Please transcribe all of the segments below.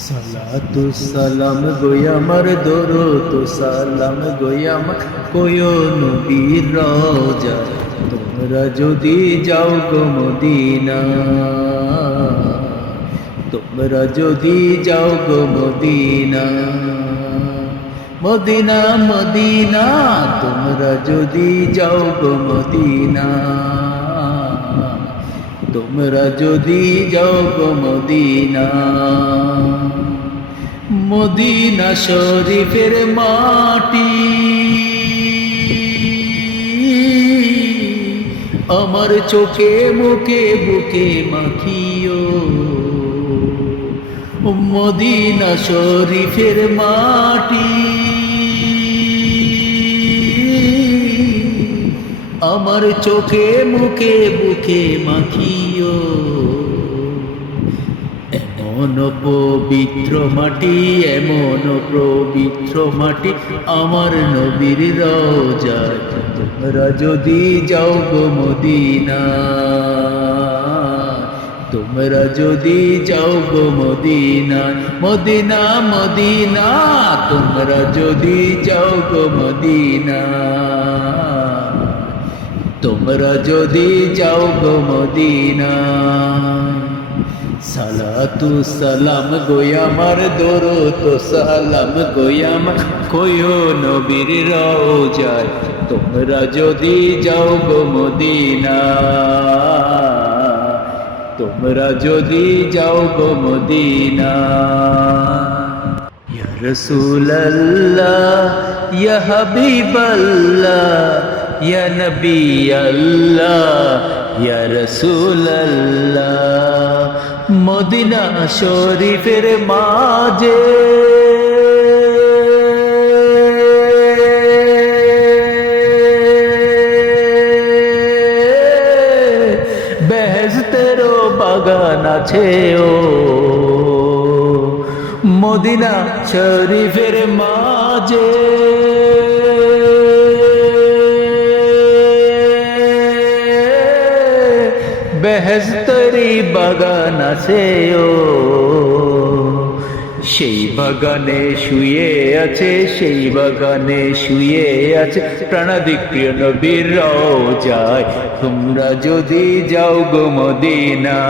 সালাতু সালাম গোয়ামার দরুদ সালাম গোয়ামার কোয় নবীর রোজা তোমরা যদি যাও গো মদিনা তোমরা যদি যাও গো মদিনা মদিনা মদিনা তোমরা যদি যাও গো মদিনা তোমরা যদি যাও মদিনা। মদিনা শরীফের মাটি। আমার চোখে মুখে বুকে মাখিও। মদিনা শরীফের মাটি। আমার চোখে, মুখে, বুকে মাখিও। এমন পবিত্র মাটি, এমন পবিত্র মাটি আমার নবীর রোজায় তোমরা যদি যাও গো মদিনা, তোমরা যদি যাও গো মদিনা মদিনা মদিনা, তোমরা যদি যাও গো মদিনা। তোমরা যদি যাও গো মদিনা সালাতু সালাম গোয়ামার দরো তো সালাম গোয়ামার কয়ো নবীর রোজায় তোমরা যদি যাও গো মদিনা তোমরা যদি যাও গো মদিনা ইয়া রাসূলুল্লাহ ইয়া হাবিবাল্লাহ ইয়া নবী আল্লাহ ইয়া রাসূলুল্লাহ মদিনা শরীফের মাঝে। বেহেস্তেরও বাগান আছে ও। মদিনা শরীফের মাঝে। বেহেস্তরি বাগান আছে ও। সেই বাগানে শুয়ে আছে, সেই বাগানে শুয়ে আছে। প্রাণাদিক প্রিয় নবীর যায় তোমরা যদি যাও গো মদিনা।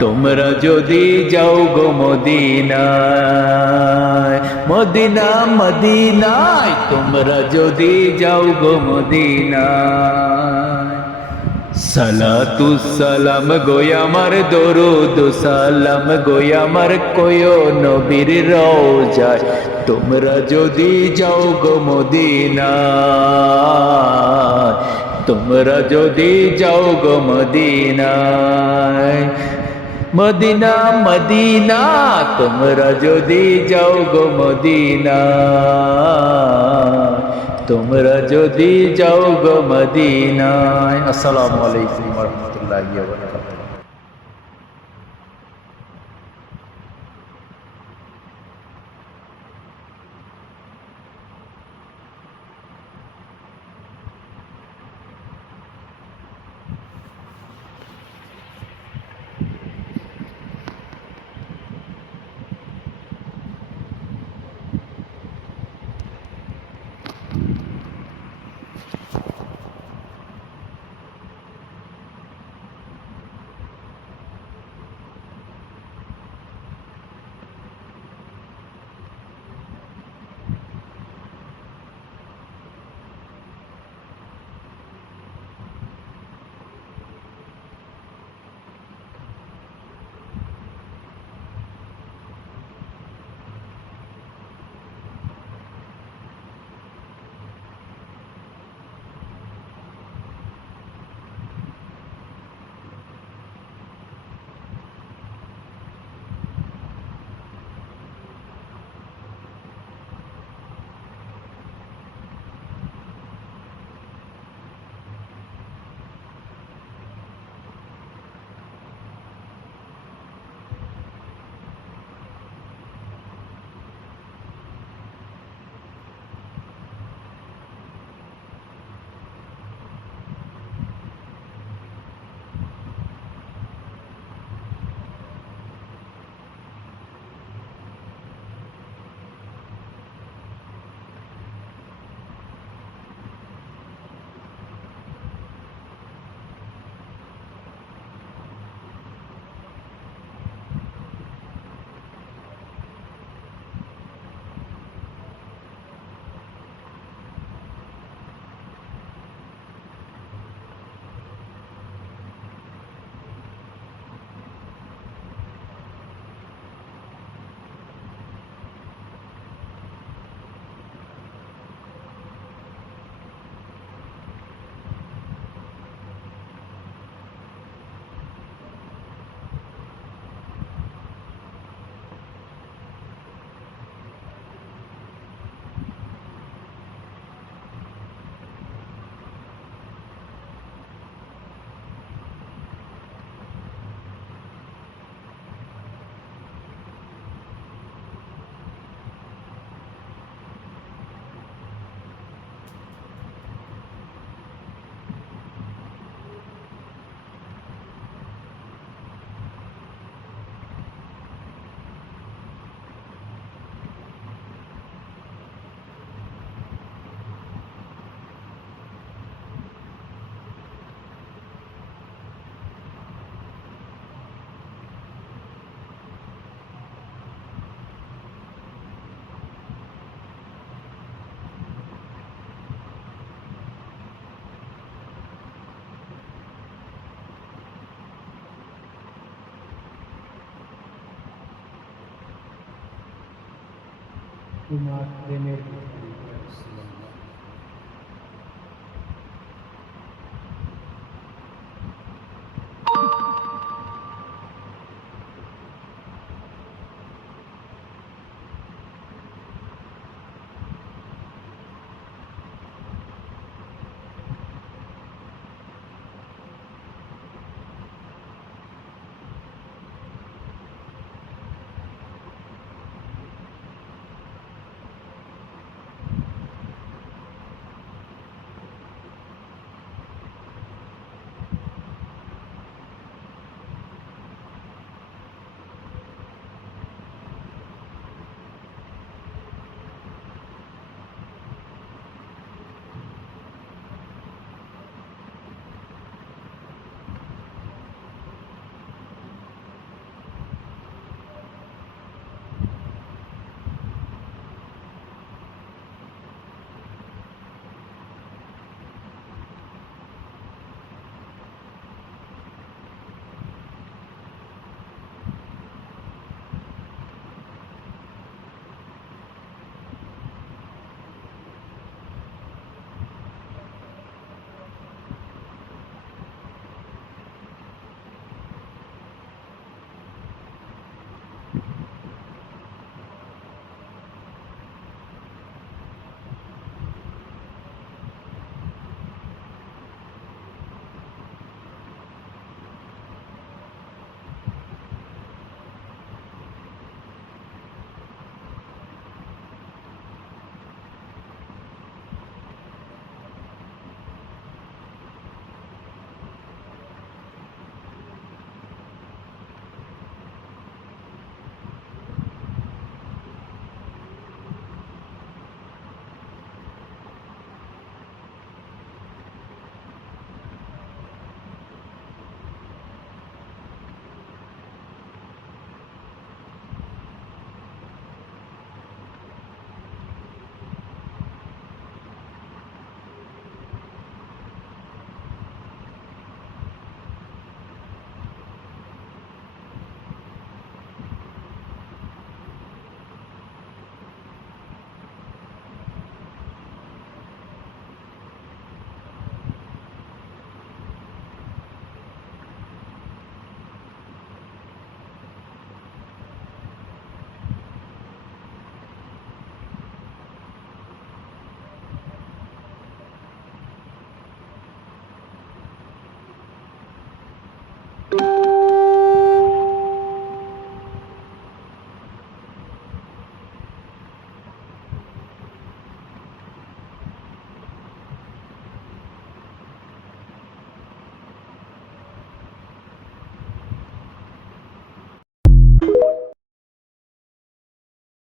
তোমরা যদি যাও গো মদিনায় মদিনা, মদিনায় তোমরা যদি যাও গো মদিনায় সালাতু সালাম গোয়ামার দরুদ, সালাম গোয়ামার কোয় নবীর রোজায় তোমরা যদি যাও গো মদিনা তোমরা যদি যাও গো মদিনায়। মদিনা মদিনা, তোমরা যদি যাও গো মদিনা তোমরা যদি যাও গো মদিনায়। আসসালামু আলাইকুম রাহমাতুল্লাহি তোমার প্রেমের